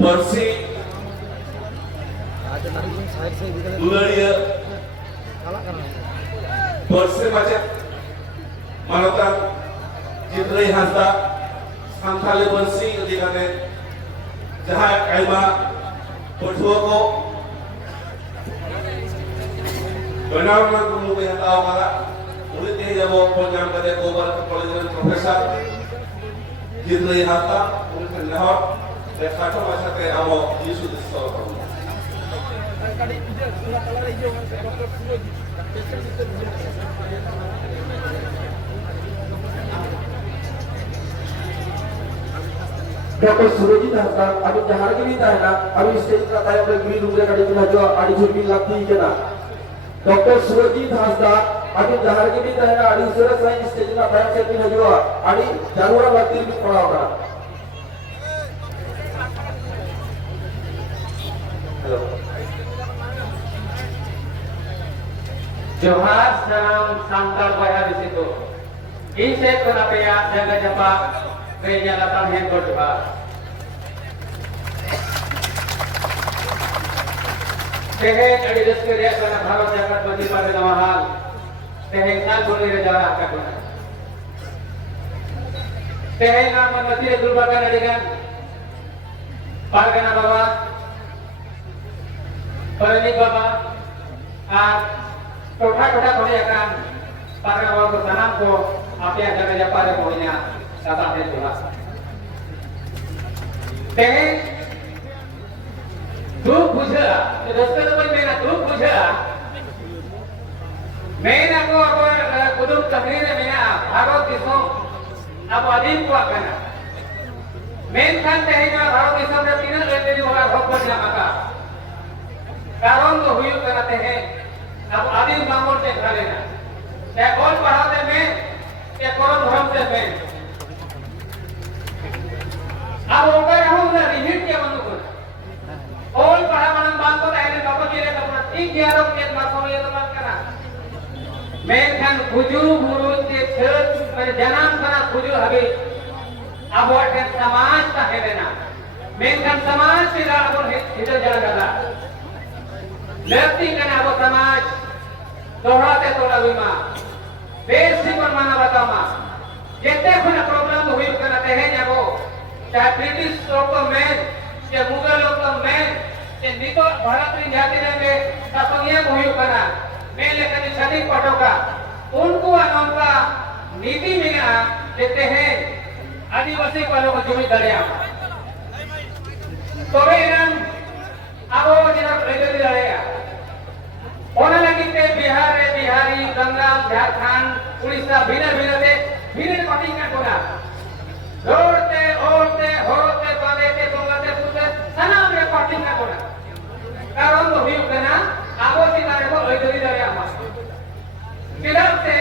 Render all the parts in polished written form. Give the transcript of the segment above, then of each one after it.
Persi Dularia Persi macet Manatan Jeetrai Hansda Santali Persi ketika Jahat Kaima Pertua ko benar-benar perlu yang tahu kala murid ini jawab program pada global kepala profesor Jeetrai Hansda murid pendengar dan kata masa ke awal Yesus Kristus. Dr. Surojit Hansda, abis jahargi ni dah nak, abis stage na tayo nagbi lumbre kadi tunajo, adi jurbi lakti kena. Dr. Surojit Hansda, abis jahargi ni dah nak, adi sura sain stage na tayo selfie najo, adi jarura lakti ni padaw kana. Hello. Johar salam santal bayar di situ. Insek kenapa ya jaga japa kayaknya datang handphone Johar. Teheng adi deskeria karena Bharat Jakat bagi PARGANA MAHAL. Teheng SALBONI rejala kaduna. Teheng aman mati durbakan dengan PARGANA Baba, Paranik Baba, Toda-toda kau akan para awal bertanam ko apa yang jaga japa ada pohonnya datang dari Tuhan. Teh, tu puja, dosa tu pun mena tu puja. Mena ko apa kudum kahir mena Bharat disam apa adin ko akan. Men kan tehnya Bharat disam dah tina jadi orang hokmat namaka. Karon tu huyuk kena teh. अब आदिम मामूल के घरे ना क्या कौन पढ़ाते में क्या कौन धर्मते में अब ओकर हम ना रिहिट के बंदू को कौन पढ़ा मनन बात को रहने बाबा जी ने कहा ठीक है यारों के मार्कों में ये तो बात करना मैं खान खुजू बुरुज के चर्च पर जन्म करा खुजू हबी अब वो के समाज का है ना मैं खान समाज से ला अब इधर जला गया Lerti kan abo samaj dohate tola bima besi permana batama jete khuna program to huyu kana tehe jabo chahe British log mein ya Mughal log mein ye nito Bharat rin jati range tapangiya huyu kana mein lekan shadi patoka unko anonka नीति में देते हैं आदिवासी वालों को जमीन दरिया तो वे अब वो जिला रेगुलर लड़ेगा होने लगी थे बिहार बिहारी गंगा झारखंड उड़ीसा भिन्न भिन्न थे भिन्न पार्टी का कोना दौड़ते ओढ़ते होते बांधते बोलते पूछते सना में पार्टी का कोना कारण तो हुई कहना आगो सितारे को रेगुलर लड़ेगा फिलहाल से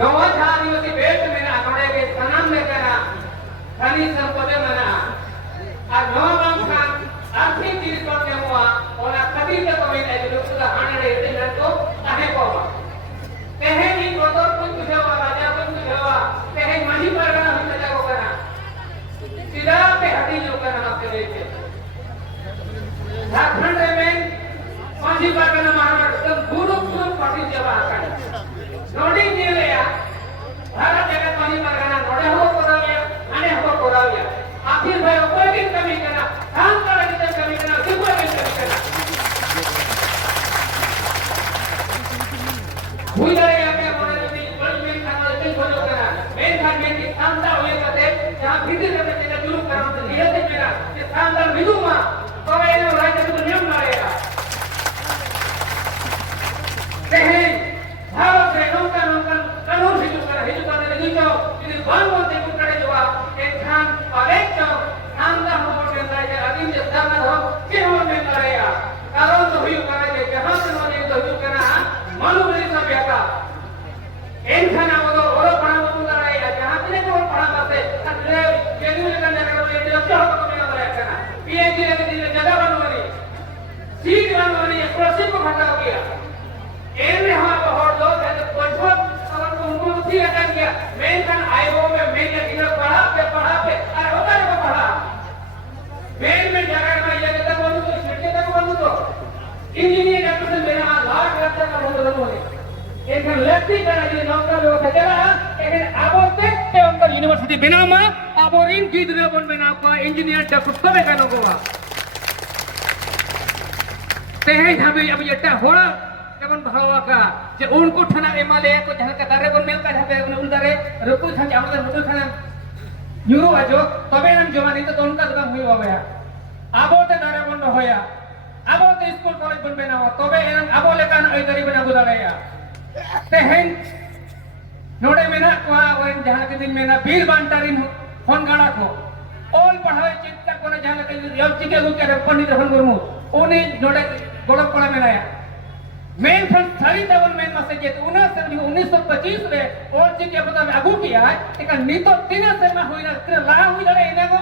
नवा आदिवासी बेल्ट में ना नोड़े के सनाम में कहना खनिज संपदा में ना आज नवा खान आर्थिक चीज पर क्या हुआ और कभी तक कोई नहीं जो सुधा आने रहे थे लड़को ताहे कोमा कहे नहीं कोतोर कुछ हुआ राजा कुछ हुआ कहे माही परगना हम सजा को करना सीधा पे हटी जो करना आपके देश झारखंड में माही परगना महाराष्ट्र गुरु गुरु पार्टी जवाब करना नोडी नहीं लिया भारत जगत माही परगना नोडे हो कोराविया आने हो कोराविया आखिर भाई कोई भी कमी करना काम कर कमी करना कितना भी कमी करना हुई जाए यहाँ पे हमारे जो भी बड़ी मेरी खाना है कहीं बनो करना मेन खान में कि शानदार हुए करते जहाँ भीतर करते तेरा जुलूम कराम से लिया थे मेरा ये शानदार मिलूँ माँ तो मैं इन्हें उड़ाई करते तो नियम मारेगा कहें भारत से नौका नौका कानून हिजू करने लगी जाओ इन्हें बांग बोलते कुछ करे जो आप एक खान और एक जाओ शानदार होकर के अंदर ये आदिम जो शानदार हो कि हम में करेगा कारण तो हुई करेंगे जहाँ से नौने तो हुई करना मालूम सब याता इन खाना वो तो और पढ़ा वो तो कराएगा जहाँ से को पढ़ा करते अगले केंद्र में करने का ये जो क्या होता है ना करना पीएचडी लेके दिन जगह बनवानी सीट बनवानी प्रोसेस को घटा हो गया इन हमारा बहुत लोग है तो कुछ अगर तो उनको उसी अटक गया मेन खान आईओ में मेन या किधर पढ़ा पे अरे होता है को पढ़ा इंजीनियर डॉक्टर से मेरा लाख लाख का बोल बोले एक लक्ष्य करा जी नौका व्यवस्था चला एक आबो ते उनका यूनिवर्सिटी बनामा आबो इन गिदरे बन बना को इंजीनियर डॉक्टर तबे कानो गोवा ते है हमें अब ये होड़ा जेमन भावा का जे उनको थाना एमएलए को जहां का दारे बन मेल का जहां पे उन दारे रुकु थान जामदा रुकु थाना यूरो आजो तबे नाम जवानी तो उनका दाम हुई होया आबो ते दारे बन होया आबो ते स्कूल कॉलेज बन बनावा तबे एन आबो लेकान ओई गरीब बना गुदालया तेहेन नोडे मेना को वन जहां के दिन मेना बीर बांटारिन फोन गाड़ा को ऑल पढ़ावे चित्ता कोने जहां के यल चिके गु के पंडित रफन गुरमु ओनी नोडे गोड़म पड़ा मेनाया मेन फन थारी तवन मेन मासे जे 1925 रे ऑल चिके पता आगु किया एका नितो 3 सेमा होइना ला हुई दरे एने को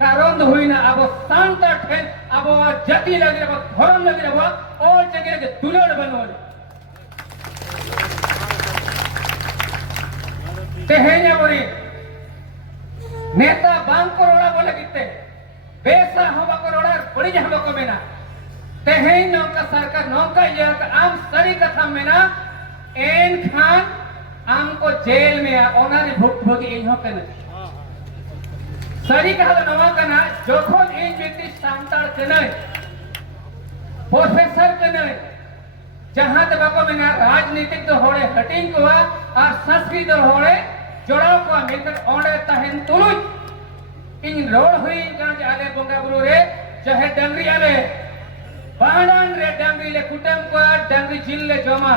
कारण होइना अब शांत ठे अब जाति लगे अब धर्म लगे अब ऑल चिके के दुलड़ बनोले तेहेnya bori नेता बांग करोड़ा बोले किते पैसा हम करोड़ा बड़ी जहां बको मेना तेहें नौका सरकार नौका ये आम सरी कथा मेना एन खान आम को जेल में ओनारी भुगभोगी इन हो कने सरी कहा नवा कना जोखोन इन व्यक्ति सांतार कने प्रोफेसर कने जहां तक बको मेना राजनीतिक तो होड़े हटिंग को और संस्कृत तो होड़े जोड़ाव को मिलकर ओंडे तहन तुलुज इन रोड हुई गांज आले बोंगा बुरु रे चाहे डंगरी आले बाणन रे डंगरी ले कुटम को डंगरी जिल ले जमा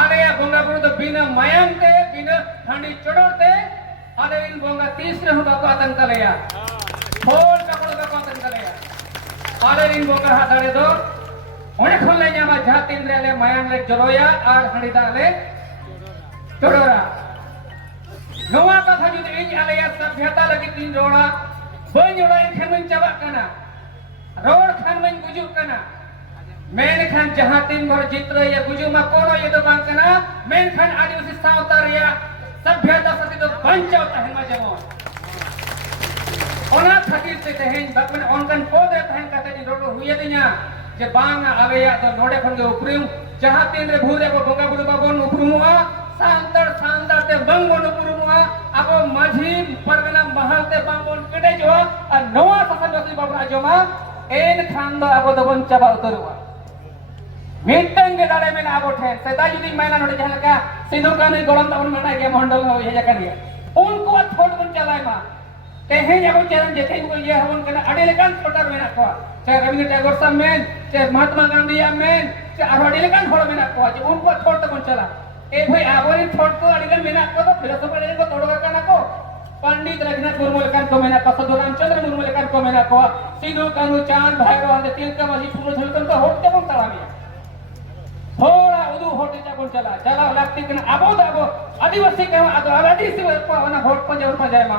आले या बोंगा बुरु तो बिना मायंग ते बिना ठंडी चढ़ोते आले इन बोंगा तीसरे हुआ को आतंक लेया फोल कपड़ों का आतंक लेया आले इन बोंगा हाथ आले दो उन्हें खोलने जामा जातिन रे ले मायंग ले जरोया और हंडी दाले चढ़ोरा नवा कथा जुदि इन आलेया सभ्यता लगी तीन रोड़ा बन जोड़ा इन खनमन चाबा कना रोड खनमन गुजु कना मेन खान जहां तीन भर जित्र या गुजु मा कोनो ये तो बांग कना मेन खान आदिवासी सावतार या सभ्यता सती तो बंचाव तहन मा जमो ओना खातिर से तहन बकन ऑनकन पोदे तहन कते नी रोड हुई दिया जे बांग आलेया तो नोडे खन के उपरिम जहां तीन रे भूरे को बोंगा बुडु बाबन उपरुमुआ सांतर सांतर ते बंगोन उपरुमुआ अब माझी परगना महल ते बांगोन केटे जो और नवा शासन व्यवस्था बाबरा जोमा एन खान दो अब दबन चाबा उतरुआ मीटिंग के दारे में अब ठे सेदा जुदी मैना नोडे जहां का सिंधु कानी गोलम तवन मना के मंडल हो ये जगह दिया उनको थोड़ बन चलाए मा तेहे अब चरण जेते को ये हवन कना अडे लेकान छोटर मेना को चाहे रविंद्र टैगोर साहब मेन चाहे महात्मा गांधी या मेन चाहे अडे लेकान थोड़ मेना को उनको थोड़ तवन चला ए भाई आबोरी थोड़ को अडे मेना को तो फिलोसोफर को तोड़गा कना को पंडित रघुनाथ मुर्मू लेकान को मेना को सदुराम चंद्र मुर्मू लेकान को मेना को सिंधु कानू चांद भैरव अंदर तिलका माझी पूर्ण झलकन को होते बन तळावी थोड़ा उदू होटे जागोन चला चला लागती कना आबो दाबो आदिवासी के आदिवासी को ना होट पंजे और पंजे मा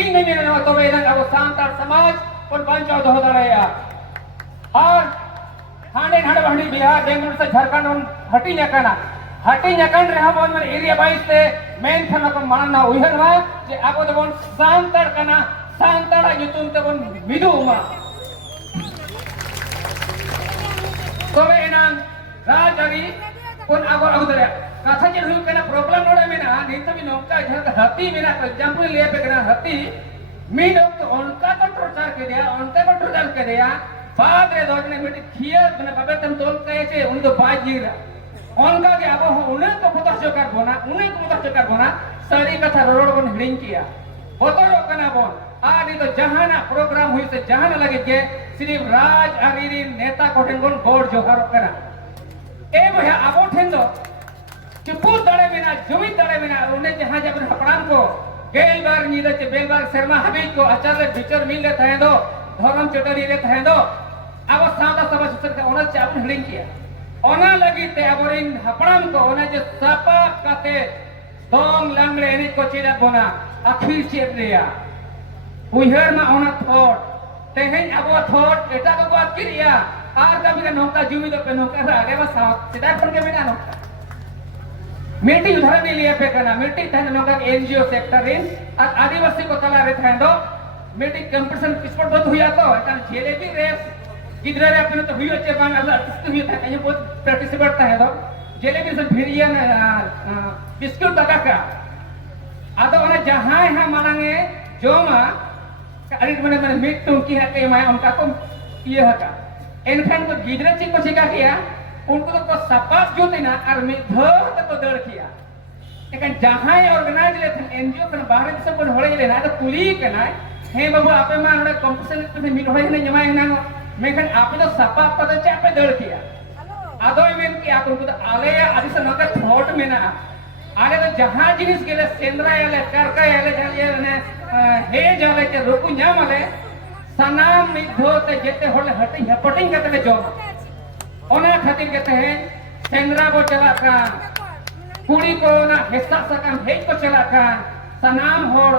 इन नहीं मेना तो वेदन अब सांतार समाज और पंचायत हो दड़या और हांडे हांडे बहनी बिहार बेंगलुरु से झारखंड हटी नकन रहा बोन मन एरिया 22 से मेन थाना को मानना उहनवा जे आबो दबन सांतार कना सांतारा युतुम तबन मिदुमा तो एनान राजरी कोन आगो दड़या कथा जे हुई कना प्रॉब्लम नोडे मेना नीत भी नौका जहां हती मेना एग्जांपल ले पे कना हती मी लोग तो उनका को टोर्चर के दिया बाद रे दोजने मिट खिया बना बाबे तम तोल कहे छे उन तो बाज जीरा उनका के अब उन्हें तो पता चोकर बोना सारी कथा रोड बन हिडिंग किया बोतरो कना बोन आदि तो जहाना प्रोग्राम हुई से जहाना लगे के सिर्फ राज आरिरी नेता कोठेन बोन गोड़ जोहार कना ए भया आबो ठेन दो चुपू दड़े बिना जुमी दड़े बिना उन्हें जहां जब हपड़ान को गेल बार नीदे चे बेल बार शर्मा हबीज को आचार्य टीचर मिल लेता है दो धर्म चटरी लेता है दो अब सादा सभा सुसर का ओना चाबुन हिडिंग किया ओना लगी ते अबोरिन हपड़ाम को ओना जे सापा काते दोंग लंगड़े एनी को चेदा बोना आखिर चेद रिया उहर मा ओना थोट तेहें अबो थोट एटा को बात किरिया आर कभी का नौका जुमी दो पे नौका आगे मा साव सीधा फोन के बिना नौका मीटिंग उदाहरण नहीं लिया पे करना मीटिंग था नौका एनजीओ सेक्टर इन आदिवासी को तला रहता है दो मीटिंग कंपटीशन स्पोर्ट बंद हुआ तो एकान खेले भी रेस गिद्रा रे अपने तो हुई अच्छे बांग अल्लाह आर्टिस्ट हुई था कहीं बहुत पार्टिसिपेट था है तो जेलेबी से भिरिया बिस्कुट बगा का आदो उन्हें जहाँ यहाँ मांगे जो माँ अरे मैंने मिट तुमकी है कि मैं उनका को ये है का इनखान को गिद्रा चीज को सिखा किया उनको तो सपाट जो थे ना और मिधो तक दौड़ किया लेकिन जहाँ ऑर्गेनाइज लेते एनजीओ के बाहर से बन होड़े लेना तो कुली के ना हे बाबू आपे मान उन्हें कंपटीशन में मिल होड़े नहीं जमा है ना मैं कहन आपे तो सपाट पता चापे दौड़ किया आदो में कि आप उनको तो आले या आदि से नौकर थॉट में ना आले तो जहाँ जिनिस के लिए सेंद्रा याले करका याले जाले ने हे जाले के रुकु न्याम आले सनाम मिधो ते जेते होड़े हटी हेपटिंग करते ले जोम ओना खातिर कहते हैं सेंद्रा को चला kan कुड़ी को ना हिस्सा सकम हेज को चला kan सनाम होड़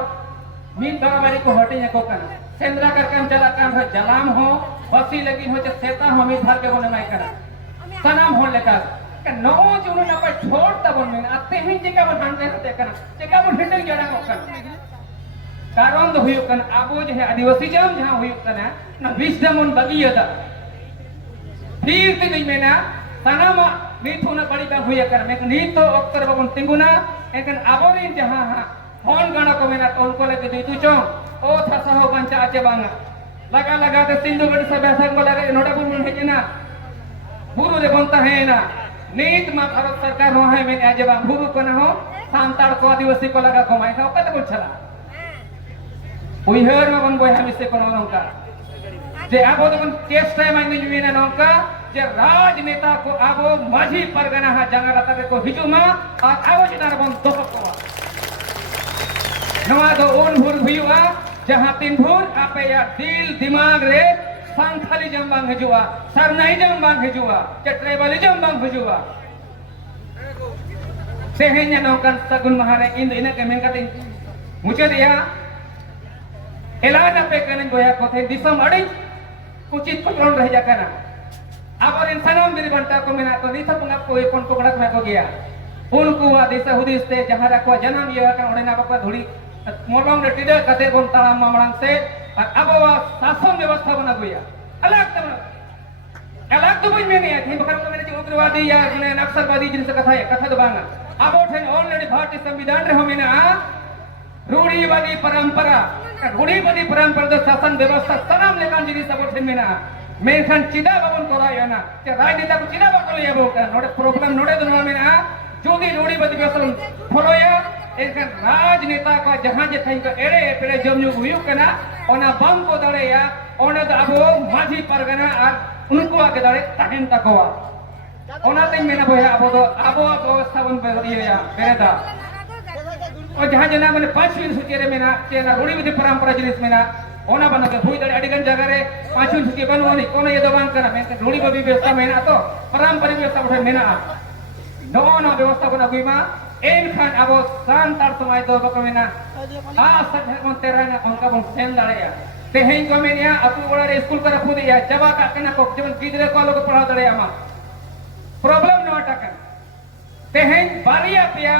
मीन बराबरी को हटे को kan सेंद्रा कर काम चला kan जलाम हो बसी लगी हो चे सेता हो मीन भर के बोले मैं करा सनाम होड़ लेता कि नौ जुनू ना पर छोड़ तब में आते ही जगह पर ढंग रहते kan जगह पर ढंग जड़ा को kan कारण तो हुई kan आबो जो है आदिवासी जम जहाँ हुई kan ना विस्डम उन बगी था फिर भी नहीं मेना सनामा नीत होना बड़ी बात हुई कर मैं नीत तो अक्सर बगन तिंगुना लेकिन आबोरीन जहाँ फोन गाना को मेना तो उनको लेके नीतू चों ओ थसा हो बंचा आचे बांगा लगा लगा तो सिंधु गढ़ से बैठा को लगा नोटा बुरु है ना बुरु रे बनता है ना नीत मा भारत सरकार हो है मैं आज बांग बुरु को ना हो सांताल को आदिवासी को लगा घुमाए का कत कुछ चला उइहर में बन बोय हम इससे को नौका जे आबो तो चेष्टा मांगे जुमिना नौका जे राजनेता को आबो माझी परगना हा जंगा रता को हिजुमा और आबो चिनार बन दोहक को नवा दो उन भूर हुआ जहां तीन भूर आपे या दिल दिमाग रे संथाली जंबांग हिजुआ सरनाई जंबांग हिजुआ जे ट्राइबलिज्म बांग हिजुआ सेहेnya नौकन सगुन महारे इन इना के मेन कते मुझे दिया एलाना पे कने गोया कोथे दिसम अड़ी कुचित पकड़न रह जा करना अब और इंसानों मेरी बनता को मेना तो नहीं था पुंगा कोई कौन को कड़क में को गया उनको दिशा हुदिस ते जहां रखवा जन्म ये का ओडे ना बापा धुड़ी मोलंग ने टिडे कते बोन ताला मामलांग से अब वा शासन व्यवस्था बना गया अलग तो बुझ में नहीं है बकरम को मैंने उग्रवादी या नक्सलवादी जिनसे कथा तो बांगा अब उठे ऑलरेडी भारतीय संविधान रे हो मेना रूढ़िवादी परंपरा रूढ़िवादी परंपरा तो शासन व्यवस्था सनाम लेकान जिनी सब उठे मेना मेनखान चिदा बाबन कोरायो ना जे राजनेता को चिदा बाकल या बोका नोडे प्रॉब्लम नोडे दोना मेना जोदी रूढ़िवादी व्यवस्था फॉलोया एनखान राजनेता का जहां जे थाई का एड़े पेड़े जमजु हुयु कना ओना बम को दड़े या ओना द अबो माझी परगना आ उनको आके दड़े ताहेन तकोवा ओना तेन मेना बोया अबो व्यवस्था बन बेरिया बेरेदा और जहां जना माने 5 दिन सुचेरे मेना तेना रूढ़िवादी परंपरा जिनिस मेना ओना बना के हुई दड़े अडिगन जगह रे 5 दिन सुचे बनवनी कोना ये दो बांग करा मैं रूढ़िवादी व्यवस्था मेना तो परंपरा व्यवस्था उठे मेना दोनो व्यवस्था बना गुइमा एनखान अब सांताल समाज दो बको मेना आ सके कोन तेरा उनका बन सेन दड़ेया तेहें को मेनिया अतु बड़ा रे स्कूल करा फुदिया जबा का केना को जवन गिदरे को लोग पढ़ा दड़ेया मा प्रॉब्लम नो अटक तेहें बारिया पिया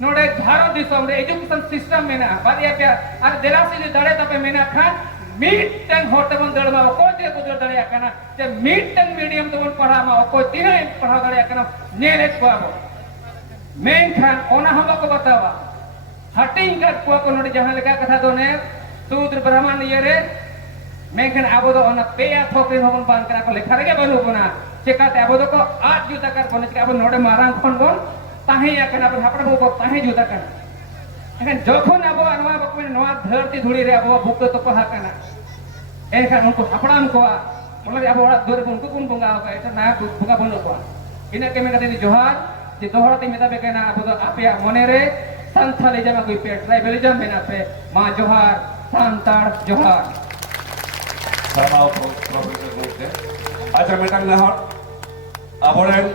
नोडे भारत दिसम रे एजुकेशन सिस्टम मेना बारिया पिया और देरासी जे दड़े तपे मेना खान मीट टन होटे बन दड़मा को जे को दड़ेया कना जे मीट टन मीडियम तो बन पढ़ा मा को तीने पढ़ा दड़ेया कना नेले को आबो मेन खान ओना हम को बतावा हटिंग कर को नोडे जहां लेका कथा दोने सूत्र ब्राह्मण ये रे मेन खान आबो दो ओना पेया थोके होबन बान करा को लेखा रे बनु बना चेकाते आबो दो को 8 जुता कर बने के आबो नोडे मारांग फोन बोन ताहे या कना अपन हापड़ बो ताहे जुता कर एखन जखन आबो अनवा बको नवा धरती धुड़ी रे आबो भूक तो पहा कना एखन उनको हापड़ाम को बोले आबो ओड़ा दूर उनको कुन बंगा को एटा ना बुका बनो को इना के में कते जोहार जे दोहरा ते मेता बेकना आबो दो आपया मने रे संथाली जमा कोई पे ट्राइबलिज्म मेना पे मा जोहार सांताल जोहार sama profesor Desh. Aja metang nahor aboren